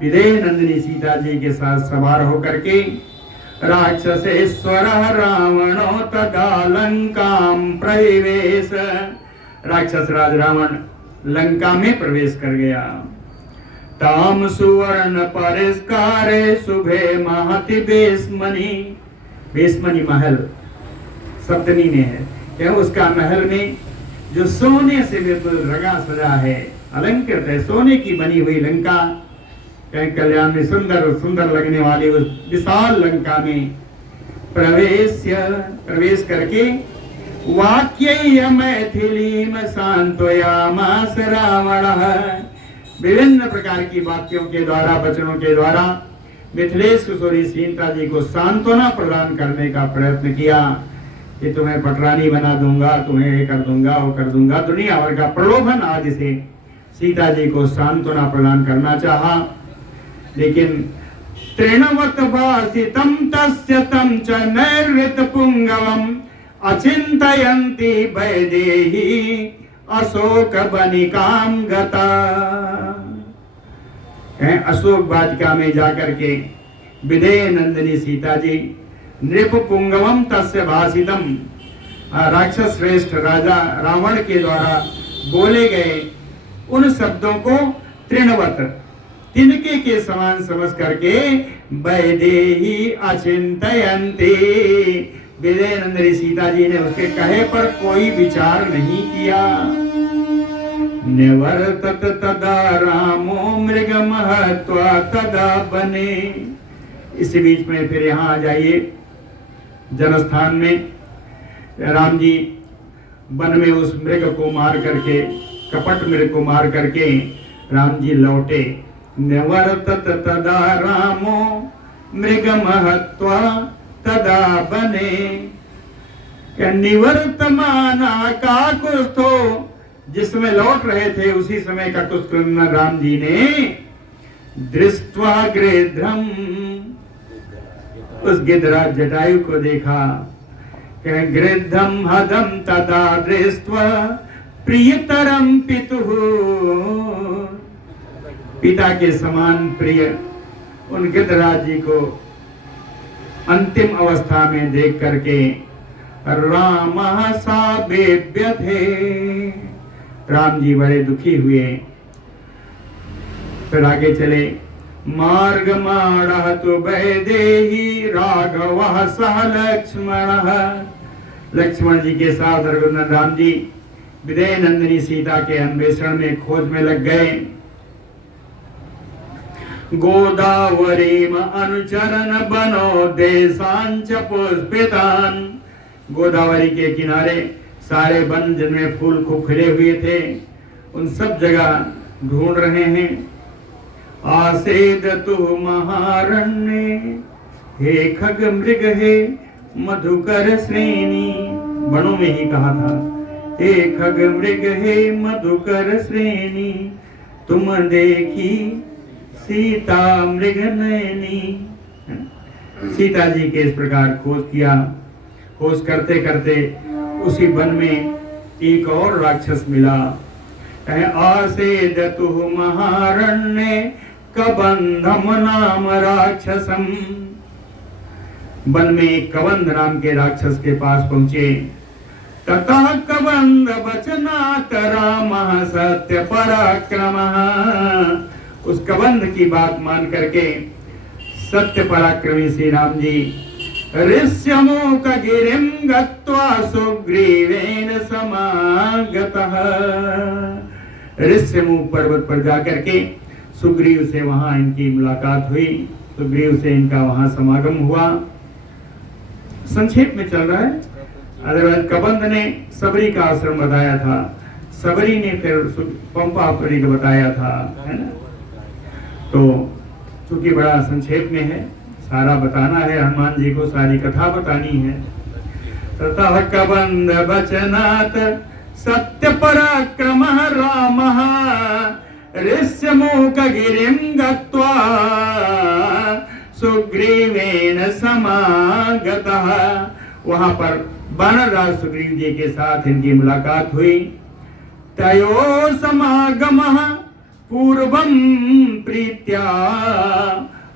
विदेह नंदिनी सीता जी के साथ सवार होकर के राक्षसेश्वर रावणो तदा लंकाम प्रवेश, राक्षस राज रावण लंका में प्रवेश कर गया। ताम सुवर्ण परिष्कारे शुभे महति बेसमनी, बेसमनी महल सप्तमी में है, क्या उसका महल में जो सोने से बिल्कुल रंगा सजा है, अलंकृत है, सोने की बनी हुई लंका, कहीं कल्याण में सुंदर सुंदर लगने वाली उस विशाल लंका में प्रवेश करके वाक्य मैथिली में शांतोयामास रावणः, विभिन्न प्रकार की वाक्यों के द्वारा, वचनों के द्वारा मिथिलेश किशोरी सीता जी को सांत्वना प्रदान करने का प्रयत्न किया कि तुम्हें पटरानी बना दूंगा, तुम्हें ये कर दूंगा, वो कर दूंगा, दुनिया भर का प्रलोभन आदि से सीता जी को सांत्वना प्रदान करना चाहा। लेकिन तृणवत भासितं तस्य तं च नैर्ऋत पुंगवम अचिंतयन्ति वैदेही अशोक बनिकाम गता, अशोक वाटिका में जाकर के विदेह नंदिनी सीता जी नृप पुंगवम तस्य भासितम, राक्षस श्रेष्ठ राजा रावण के द्वारा बोले गए उन शब्दों को तृणवत, तिनके के समान समझ करके वैदेही अचिंतयन्ति, विदेह नंदिनी सीता जी ने उसके कहे पर कोई विचार नहीं किया। निवर्तत तदा रामो मृग महत्वा तदा बने। इसी बीच में फिर यहाँ आ जाइए जनस्थान में। राम जी वन में उस मृग को मार करके, कपट मृग को मार करके राम जी लौटे। निवर्तत तदा रामो मृग महत्वा तदा बने। निवर्तमाना काकुस्थो, जिसमें लौट रहे थे उसी समय का कुछ राम जी ने दृष्ट्वा गृध्रम, उस गिद्धराज जटायु को देखा। गृद्धम हदम तदा दृष्ट्वा प्रियतरम पितुः, पिता के समान प्रिय उन गिद्धराज जी को अंतिम अवस्था में देख करके रामः साबेभ्यथे, राम जी बड़े दुखी हुए। फिर आगे चले। मार्ग माणः तु वैदेही राघवः सह लक्ष्मणः, लक्ष्मण जी के साथ रघुनाथ राम जी विदेह नंदिनी सीता के अन्वेषण में, खोज में लग गए। गोदावरीम अनुचरण बनो देशांच पुष्पितान, गोदावरी के किनारे सारे वन जिनमें फूल खूब खिले हुए थे उन सब जगह ढूंढ रहे हैं। आसेदतु महारण्ये हे खग मृग हे मधुकर श्रेणी, वनों में ही कहा था। हे खग मृग हे मधुकर श्रेणी, तुम देखी सीता मृग नयनी। सीता जी के इस प्रकार खोज किया। खोज करते करते उसी वन में एक और राक्षस मिला। आसेदतु महारण्ये कबंधम नाम राक्षसम, वन में कबंध नाम के राक्षस के पास पहुंचे। तथा कबंध वचनात् रामः सत्य पराक्रमः, उस कबंध की बात मान करके सत्य पराक्रमी श्री राम जी ऋष्यमूक गिरिं गत्वा सुग्रीवेन समागतः, ऋष्यमूक पर्वत पर जाकर के सुग्रीव से वहां इनकी मुलाकात हुई। सुग्रीव से इनका वहां समागम हुआ। संक्षेप में चल रहा है। अदरवाइज कबंध ने सबरी का आश्रम बताया था, सबरी ने फिर पंपापुरी को बताया था, है ना। तो चूंकि बड़ा संक्षेप में है, सारा बताना है, हनुमान जी को सारी कथा बतानी है। ततः कबंध वचनात् सत्य पराक्रमः रामः ऋष्यमूक गिरिं गत्वा सुग्रीवेन समागतः, वहां पर वानरराज सुग्रीव जी के साथ इनकी मुलाकात हुई। तयो समागमः पूर्वं प्रीत्या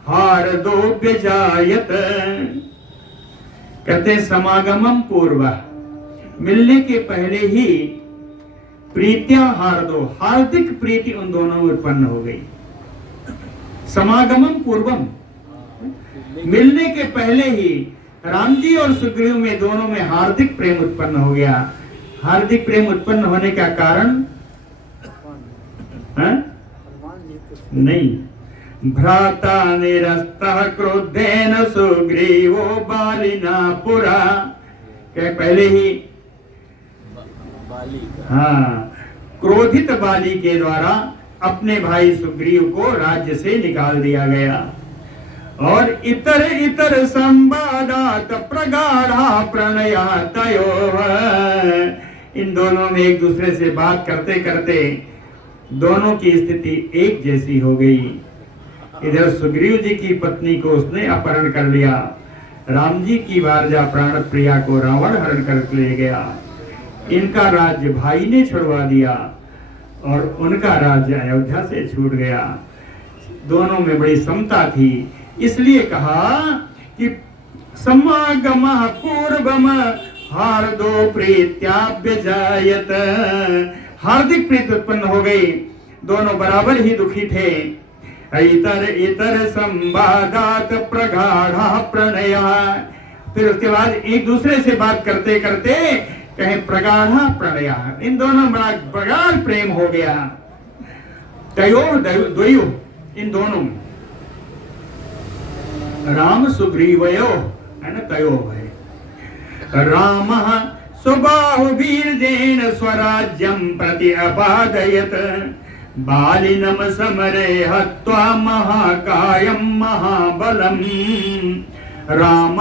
हार्दो व्यजायत, कहते समागमम पूर्व, मिलने के पहले ही प्रीत्या हार्दो, हार्दिक प्रीति उन दोनों में उत्पन्न हो गई। समागमम पूर्वम, मिलने के पहले ही राम जी और सुग्रीव में दोनों में हार्दिक प्रेम उत्पन्न हो गया। हार्दिक प्रेम उत्पन्न होने का कारण नहीं, भ्राता निरस्तः क्रोधेन सुग्रीवो बालिना पुरा, क्या पहले ही क्रोधित बाली के द्वारा अपने भाई सुग्रीव को राज्य से निकाल दिया गया। और इतर इतर संवादात प्रगाढ़ा प्रणया तयोः, इन दोनों में एक दूसरे से बात करते करते दोनों की स्थिति एक जैसी हो गई। इधर सुग्रीव जी की पत्नी को उसने अपहरण कर लिया, राम जी की वारजा प्राण प्रिया को रावण हरण कर ले गया। इनका राज्य भाई ने छुड़वा दिया और उनका राज्य अयोध्या से छूट गया। दोनों में बड़ी समता थी, इसलिए कहा कि समागमः पूर्वम हार्दो प्रीत्याभ्यजायत, हार्दिक प्रीति उत्पन्न हो गई। दोनों बराबर ही दुखी थे। इतर इतर संवादात प्रगाढ़ा प्रणय, फिर उसके बाद एक दूसरे से बात करते करते कहे प्रगाढ़ा प्रणया, इन दोनों बड़ा प्रगाढ़ प्रेम हो गया। तयो द्वयो, इन दोनों में राम सुग्रीवयो है ना, तयो भय। राम सुबाहु वीर्येण स्वराज्यं प्रति अपादयत, बालिनम समरे हत्वा महाकायं महाबलम्। राम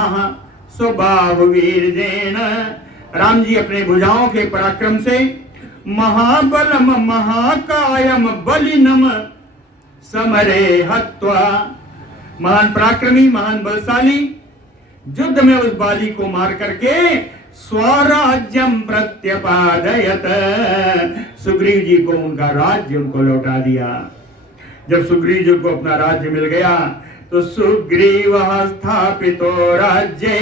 सुबाहु वीर्येण, राम जी अपने भुजाओं के पराक्रम से महाबलम महाकायम बलिनम समरे हत्वा, महान पराक्रमी महान बलशाली युद्ध में उस बाली को मार करके स्वराज्यम प्रत्यपादयत, सुग्रीव जी को उनका राज्य उनको लौटा दिया। जब सुग्रीव जी को अपना राज्य मिल गया तो सुग्रीव स्थापितो राज्ये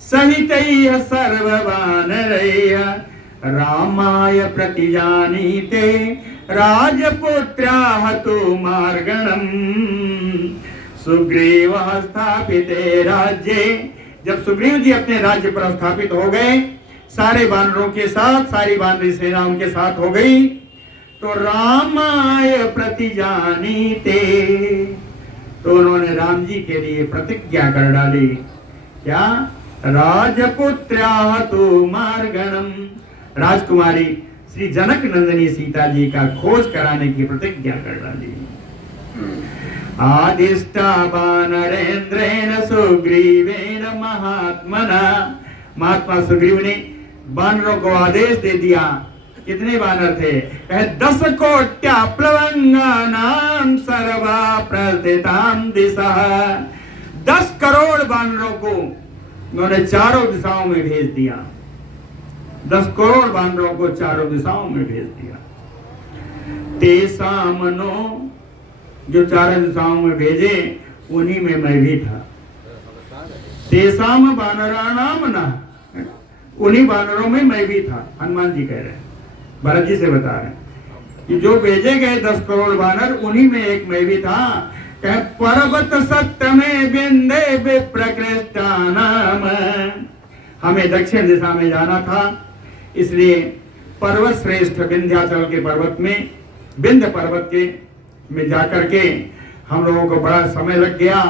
सहितैः सर्ववानरैः, रामाय प्रतिजानीते राजपुत्राः तु मार्गणम्। सुग्रीव स्थापिते राज्ये, जब सुग्रीव जी अपने राज्य पर स्थापित हो गए, सारे वानरों के साथ, सारी वानरी सेना उनके साथ हो गई, तो रामाय प्रतिजानीते, तो उन्होंने राम जी के लिए प्रतिज्ञा कर डाली। क्या? राजपुत्र्याः तु मार्गणम्, राजकुमारी श्री जनक नंदिनी सीता जी का खोज कराने की प्रतिज्ञा कर डाली। आदिष्टा वानरेंद्रेण सुग्रीवेण महात्मना, महात्मा सुग्रीव ने वानरों को आदेश दे दिया। कितने वानर थे? 10 कोट्या प्लवंगानां सर्वा प्रस्थितां दिशः, 10 करोड़ वानरों को उन्होंने चारों दिशाओं में भेज दिया। 10 करोड़ वानरों को चारों दिशाओं में भेज दिया। तेसामनो, जो चारों दिशाओं में भेजे उन्हीं में मैं भी था। तेसाम वानराणाम न, उन्हीं वानरों में मैं भी था। हनुमान जी कह रहे हैं, भरत जी से बता रहे हैं कि जो भेजे गए 10 करोड़ वानर उन्हीं में एक मैं भी था। कह पर्वत सत्य में बिंदे विप्रकृष्टानाम, हमें दक्षिण दिशा में जाना था, इसलिए पर्वत श्रेष्ठ विंध्याचल के पर्वत में, विंध्य पर्वत के में जाकर के हम लोगों को बड़ा समय लग गया,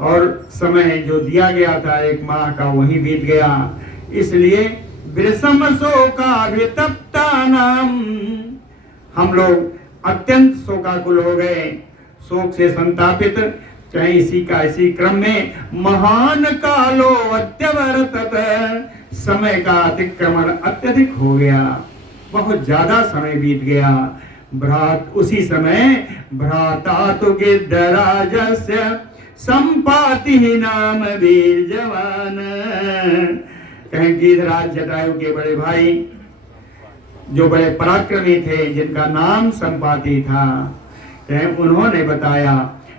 और समय जो दिया गया था 1 माह का वही बीत गया। इसलिए विषम शोकाभितप्ता नाम, हम लोग अत्यंत शोकाकुल हो गए, शोक से संतापित। कहीं इसी क्रम में महान कालो अत्यवर्तत, समय का अतिक्रमण अत्यधिक हो गया, बहुत ज्यादा समय बीत गया। भ्रात, उसी समय भ्राता तो गिद्धराजस्य संपाति नाम वीर जवान, कहें गिद्धराज जटायु के बड़े भाई जो बड़े पराक्रमी थे, जिनका नाम संपाति था, कहें उन्होंने बताया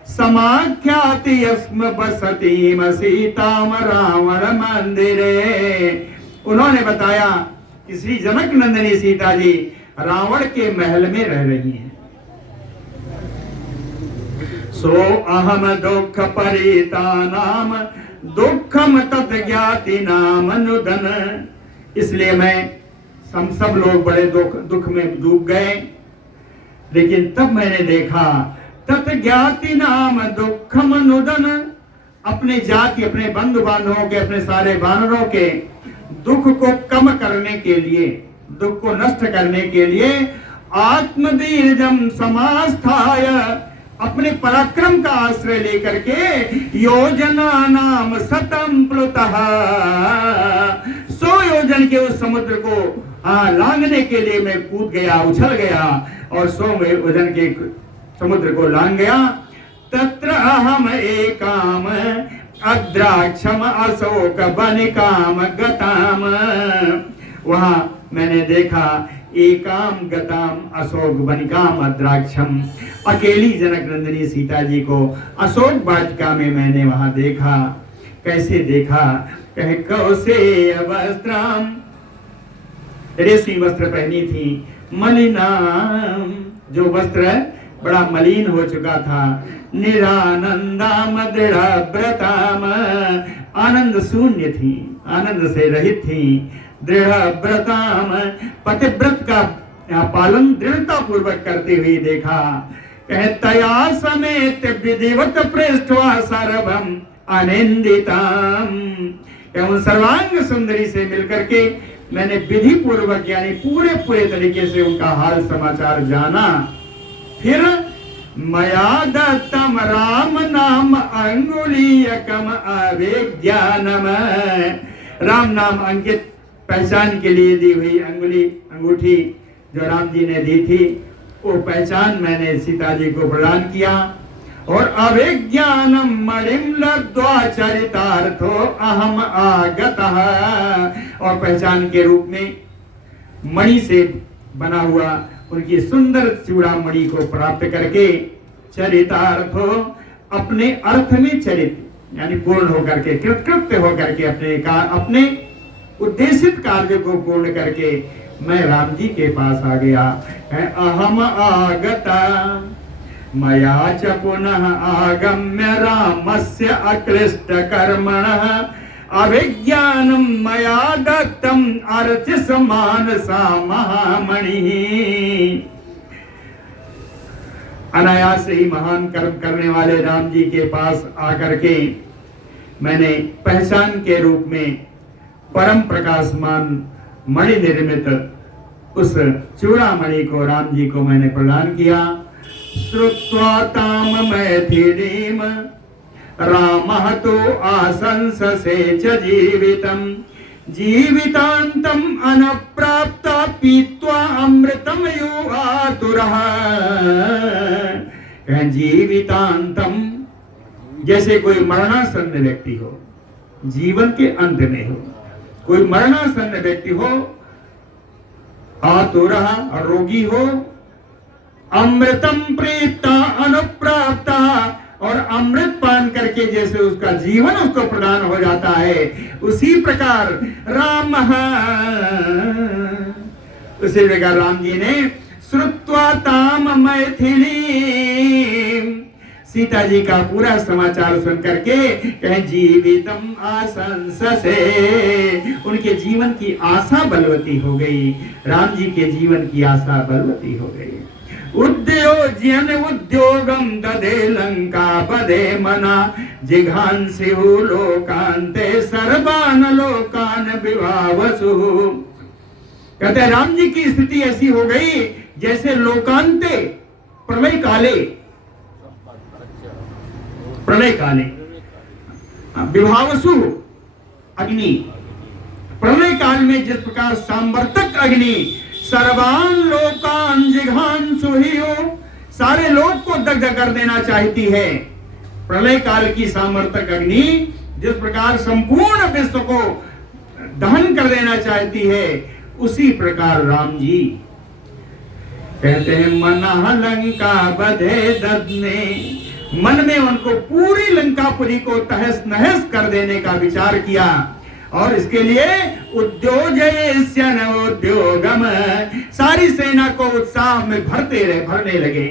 समाख्याति यस्म बसतीम सीताम रावण मंदिरे, उन्होंने बताया कि श्री जनक नंदिनी सीता जी रावण के महल में रह रही हैं। सो अहम दुख परिता नाम दुखम तत् ज्ञाति नाम अनुदन, इसलिए मैं, हम सब लोग बड़े दुख में डूब गए, लेकिन तब मैंने देखा तत् ज्ञाति नाम दुखम अनुदन, अपने जाति, अपने बंधु बांधवों के, अपने सारे वानरों के दुख को कम करने के लिए, दुख को नष्ट करने के लिए आत्मवीर्यम समास्थाय, अपने पराक्रम का आश्रय लेकर के योजना नाम शतम प्लुतः, 100 योजन के उस समुद्र को लांघने के लिए मैं कूद गया, उछल गया और 100 योजन के समुद्र को लांघ गया। तत्र अहम एकाम अद्राक्षम अशोक बनिकाम गताम, वहां मैंने देखा एकाम गताम अशोक बनिकाम अद्राक्षम, अकेली जनक नंदिनी सीता जी को अशोक वाटिका में मैंने वहां देखा। कैसे देखा? कहे कौशेय वस्त्रम, रेशमी वस्त्र पहनी थी, मलिनाम, जो वस्त्र बड़ा मलिन हो चुका था, निरानंदा मदृढ़ व्रताम, आनंद शून्य थी, आनंद से रहित थी, दृढ़ व्रताम, पतिव्रत का पालन दृढ़ता पूर्वक करते हुए देखा। कहे तया समेत विधिवत पृष्ठवा सर्वम अनिंदिताम, उन सर्वांग सुंदरी से मिलकर के मैंने विधि पूर्वक यानी पूरे तरीके से उनका हाल समाचार जाना। फिर मया दत्तम राम नाम अंगुलीयकम अभिज्ञानम, राम नाम अंकित पहचान के लिए दी हुई अंगूठी जो राम जी ने दी थी, वो पहचान मैंने सीता जी को प्रदान किया। और अभिज्ञानम मणिम लब्ध्वा चरितार्थो अहम आगतः, और पहचान के रूप में मणि से बना हुआ उनकी सुंदर चूड़ामणि को प्राप्त करके चरितार्थो, अपने अर्थ में चरित यानी पूर्ण होकर के कृतकृत्य होकर के अपने उद्देशित कार्य को पूर्ण करके मैं राम जी के पास आ गया। अहम आगता मया च पुनः आगम्य रामस्य अकृष्ट कर्मणः अभिज्ञानम मया दत्तम अर्चिस मानसा महामणिः। अनायास ही महान कर्म करने वाले राम जी के पास आकर के मैंने पहचान के रूप में परम प्रकाशमान मणि निर्मित उस चूड़ामणि को राम जी को मैंने प्रदान किया। श्रुत्वा ताम मैथिलीम रामः तो आशंससे च जीवितम, जीवितांतम अनप्राप्ता पीत्वा अमृतम यो आतुरः। जीवितांतम जैसे कोई मरणासन्न व्यक्ति हो, जीवन के अंत में हो, कोई मरणासन्न व्यक्ति हो, आतुरः रोगी हो, अमृतम प्रीता अनुप्राप्ता, और अमृत पान करके जैसे उसका जीवन उसको प्रदान हो जाता है, उसी प्रकार राम, उसी प्रकार राम जी ने श्रुत्वा ताम मैथिली, सीता जी का पूरा समाचार सुन करके कहे जीवितम आशंससे, उनके जीवन की आशा बलवती हो गई, राम जी के जीवन की आशा बलवती हो गई। उद्योजन उद्योगम ददे लंका पदे मना, जिघांसु लोकांते सर्वान लोकान विभावसु। कहते हैं राम जी की स्थिति ऐसी हो गई जैसे लोकांते प्रलय काले विभावसु अग्नि, प्रलय काल में जिस प्रकार सांवर्तक अग्नि सर्वान लोकान जिघांसु ही हो, सारे लोक को दग्ध कर देना चाहती है, प्रलय काल की सांवर्तक अग्नि जिस प्रकार संपूर्ण विश्व को दहन कर देना चाहती है, उसी प्रकार राम जी कहते हैं मना लंका बधे ददने, मन में उनको पूरी लंकापुरी को तहस नहस कर देने का विचार किया। और इसके लिए उद्योजयस्य उद्योगम, सारी सेना को उत्साह में भरने लगे,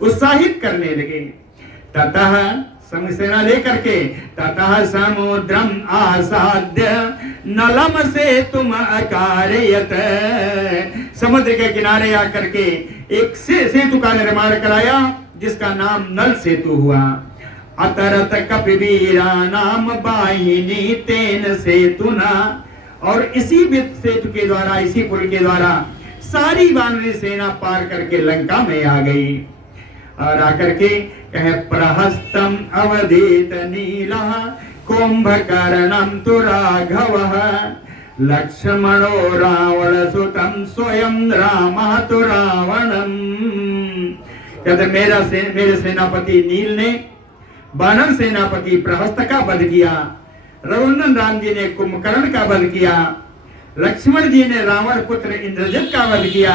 उत्साहित करने लगे। ततः संग सेना लेकर के ततः समुद्रम आसाद्य नलम से तुम अकारयत, समुद्र के किनारे आकर के एक सेतु का निर्माण कराया जिसका नाम नल सेतु हुआ। अतरत कपिवीरा नाम बाहिनी तेन सेतुना, और इसी सेतु के द्वारा, इसी पुल के द्वारा सारी वानरी सेना पार करके लंका में आ गई। और आकर के कहे प्रहस्तम अवधीत नीला कुंभकर्णम तु राघवः, लक्ष्मणो रावण सुतम स्वयं रामः तु रावणम। कहते मेरे सेनापति नील ने वानर सेनापति प्रहस्त का वध किया, रघुनंदन राम जी ने कुंभकर्ण का वध किया, लक्ष्मण जी ने रावण पुत्र इंद्रजित का वध किया,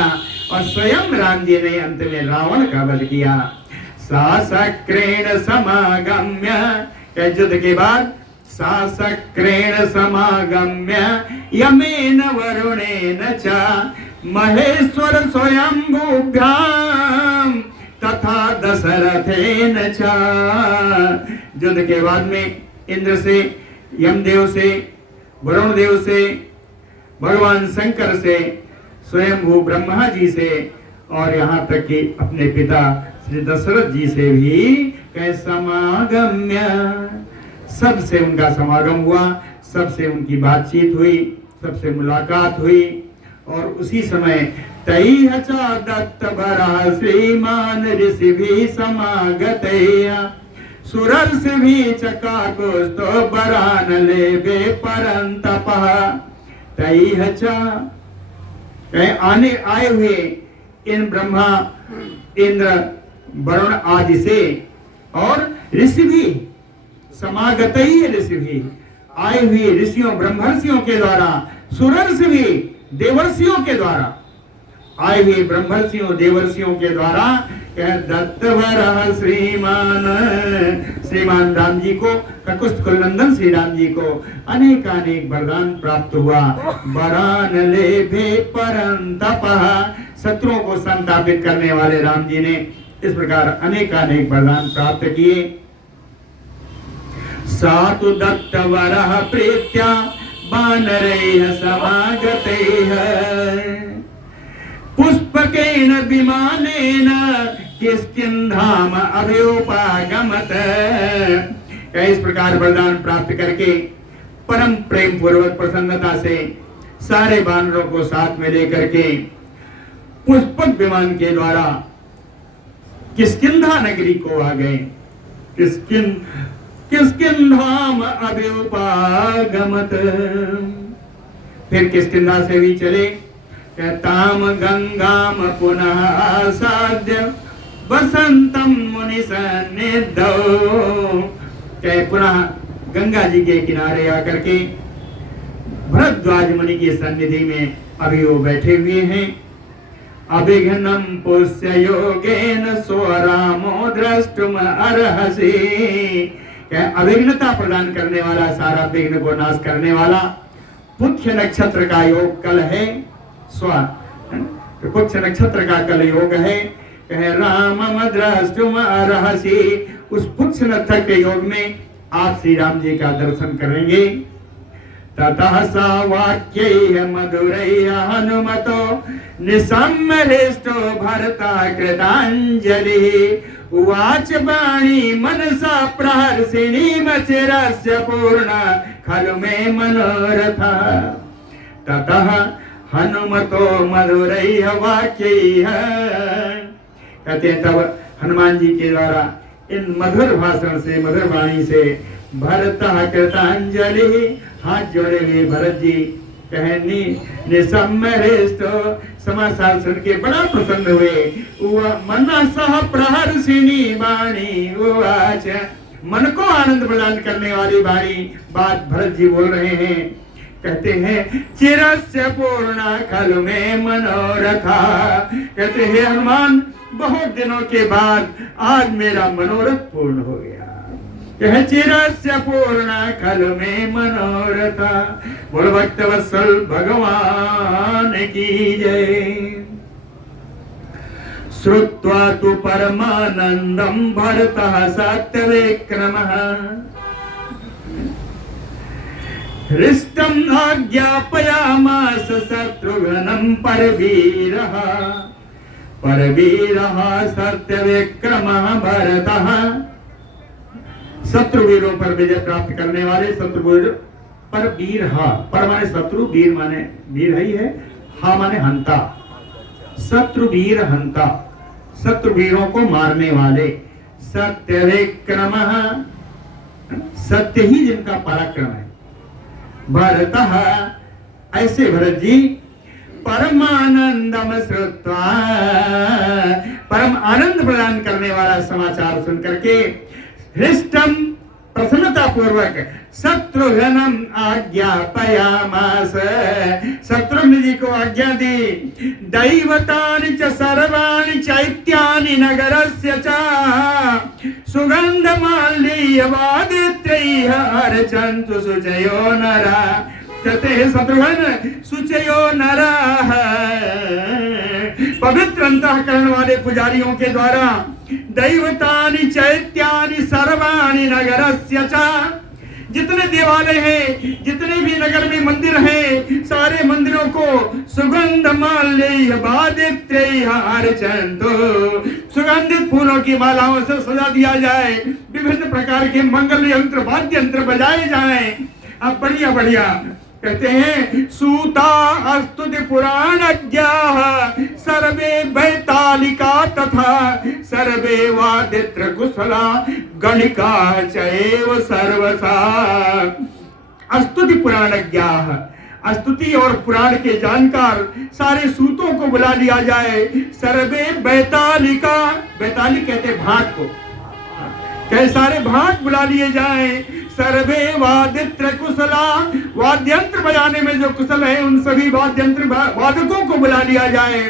और स्वयं राम जी ने अंत में रावण का वध किया। सासक्रेण समागम्य, युद्ध के बाद सासक्रेण समागम्य यमेन वरुणेन च महेश्वर स्वयंभूभ्याम तथा दशरथेन च। युद्ध के बाद में इंद्र से, यमदेव से, वरुण देव से, भगवान शंकर से, स्वयंभू ब्रह्मा जी से, और यहाँ तक कि अपने पिता श्री दशरथ जी से भी समागम्य, सबसे उनका समागम हुआ, सबसे उनकी बातचीत हुई, सबसे मुलाकात हुई। और उसी समय तैह च दत्त बरा श्रीमान ऋषि भी समागतया सुरर्ष भी चकाकुस्तो बरान लेबे परंतपः। तैह च आए हुए इन ब्रह्मा, इंद्र, वरुण आदि से, और ऋषि भी समागत ही ऋषि भी, आए हुए ऋषियों ब्रह्मर्षियों के द्वारा, सुरर्ष भी देवर्षियों के द्वारा, आए हुए ब्रह्मर्षियों देवर्षियों के द्वारा दत्तवर श्रीमान राम जी को, ककुस्थ कुलनंदन श्री राम जी को अनेकानेक वरदान प्राप्त हुआ। वरान लेभे परंतपः, शत्रुओं को संतापित करने वाले राम जी ने इस प्रकार अनेकानेक वरदान प्राप्त किए। सातु दत्तवरः प्रीत्या वानरैः समागतैः पुष्पकेन विमानेन किष्किंधाम अभयोपागमत। इस प्रकार वरदान प्राप्त करके परम प्रेम पूर्वक प्रसन्नता से सारे वानरों को साथ में लेकर के पुष्पक विमान के द्वारा किष्किंधा नगरी को आ गए। किष्किंधाम अभयोपागमत, फिर किष्किंधा से भी चले। ताम गंगाम पुनः आसाद्य वसंतम मुनि सन्निधौ, पुनः गंगा जी के किनारे आकर के भरद्वाज मुनि की सन्निधि में अभी वो बैठे हुए हैं। अभिघ्नम पुष्य योगेन स्वरामो द्रष्टुम अर्हसि, अभिघ्नता प्रदान करने वाला, सारा विघ्न को नाश करने वाला पुष्य नक्षत्र का योग कल है। तो पुष्य नक्षत्र का कल योग है। रामम द्रष्टुम अर्हसि, उस पुष्य नक्षत्र के योग में आप श्री राम जी का दर्शन करेंगे। ततः सा वाक्यैः मधुरैः हनुमतो निसम्मरिष्टो भरता कृताञ्जलिः उवाच वाणी मनसा प्रहर्षिणीमचिरस्य पूर्ण खलु मे मनोरथः। ततः हनुमतो मधुरैः वाक्यैः, कहते हैं तब हनुमान जी के द्वारा इन मधुर भाषण से, मधुर वाणी से भरतः कृतांजलि, हाथ जोड़े हुए भरत जी कहनी निसम्मरिष्टो, समाचार सुन के बड़ा प्रसन्न हुए। मनसः प्रहर्षिणी वाणी उवाच, मन को आनंद प्रदान करने वाली वाणी बात भरत जी बोल रहे हैं। कहते हैं चिरस्य पूर्ण खलु मे मनोरथा, कहते हैं हनुमान बहुत दिनों के बाद आज मेरा मनोरथ पूर्ण हो गया। चिरस्य पूर्ण खलु मे मनोरथा। बोल भक्त वत्सल भगवान की जय। श्रुत्वा तु परमानंदम भरतः सत्यविक्रमः हृष्टं आज्ञापयामास शत्रुघ्नं परवीरः सत्यविक्रमः भरतः। शत्रुवीरों पर विजय प्राप्त करने वाले शत्रुवीर पर वीर, हा पर माने शत्रु, वीर माने वीर ही है, हा माने हंता, शत्रुवीर हंता, शत्रुवीरों को मारने वाले। सत्य विक्रम, सत्य ही जिनका पराक्रम है। भरतः, ऐसे भरत जी परमानंदम श्रुत्वा, परम आनंद प्रदान करने वाला समाचार सुनकर के हृष्टम, प्रसन्नता पूर्वक शत्रुघ्नम आज्ञापयामास, शत्रुघ्न जी को आज्ञा दी। दैवतानि च सर्वाणि चैत्यानि नगरस्य च सुगंधमाल्यवादित्रैः अर्चन्तु शुचयो नरा। कहते हैं शत्रुघ्न शुचयो नराः, पवित्र अंतःकरण वाले पुजारियों के द्वारा दैवतानि चैत्यानि सर्वाणि नगरस्य च, जितने देवालय हैं, जितने भी नगर में मंदिर हैं, सारे मंदिरों को सुगंध माल्य बादित्य अर्चंतो, सुगंधित फूलों की मालाओं से सजा दिया जाए, विभिन्न प्रकार के मंगल यंत्र वाद्य यंत्र बजाए जाएं। अब बढ़िया बढ़िया कहते हैं, सूता स्तुति पुराणज्ञाः सर्वे वैतालिका तथा सर्वे वादित्र कुशला गणिका चैव सर्वसा। स्तुति पुराणज्ञाः, स्तुति और पुराण के जानकार सारे सूतों को बुला लिया जाए। सर्वे वैतालिका, वैतालिक कहते भाट को, कई सारे भाट बुला लिए जाएं। सर्वे वादित्र कुशला, वाद्यंत्र बजाने में जो कुशल है उन सभी वाद्यंत्र वादकों को बुला लिया जाए।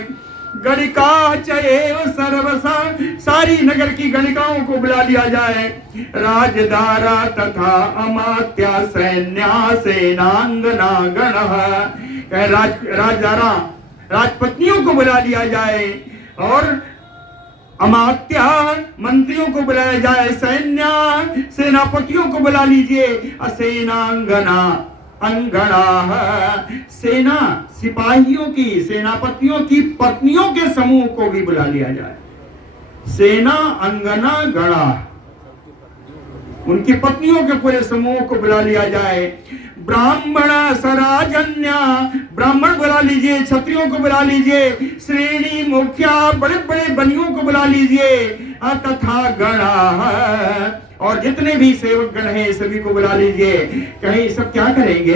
गणिका चैव सर्वसा, सारी नगर की गणिकाओं को बुला लिया जाए। राजदारा तथा अमात्या सैन्या सेनांगना गणः, राजदारा राजपत्नियों को बुला लिया जाए और अमात्या मंत्रियों को बुलाया जाए, सैन्या सेनापतियों को बुला लीजिए। असेनांगना अंगणा, सेना सिपाहियों की सेनापतियों की पत्नियों के समूह को भी बुला लिया जाए। सेना अंगना गणा, उनकी पत्नियों के पूरे समूह को बुला लिया जाए। ब्राह्मण सराजन्या, ब्राह्मण बुला लीजिए, क्षत्रियों को बुला लीजिए। श्रेणी मुखिया, बड़े बड़े बनियों को बुला लीजिए। तथा गणा, और जितने भी सेवक गण हैं सभी को बुला लीजिए। कहें सब क्या करेंगे?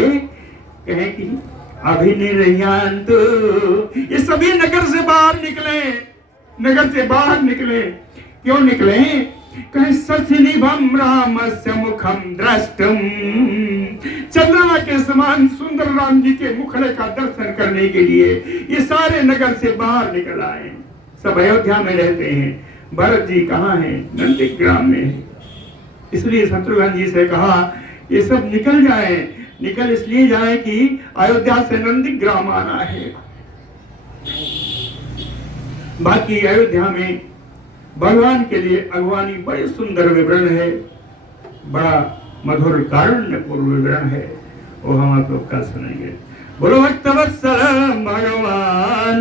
कहें कि अभिनिर्यांत, ये सभी नगर से बाहर निकले, नगर से बाहर निकले। क्यों निकले? कहें सचनिभम रामस्य मुखम द्रष्टुम, चंद्रमा के समान सुंदर राम जी के मुखड़े का दर्शन करने के लिए ये सारे नगर से बाहर निकल आए। सब अयोध्या में रहते हैं। भरत जी कहाँ हैं? नंदीग्राम में है। इसलिए शत्रुघ्न जी से कहा ये सब निकल जाए, निकल इसलिए जाए कि अयोध्या से नंदीग्राम आना है। बाकी अयोध्या में भगवान के लिए अगवानी बड़े सुंदर विवरण है, बड़ा मधुर कारुण्यपूर्ण विवरण है, वो हम आप लोग कल सुनेंगे। बोलो भक्तवत्सल भगवान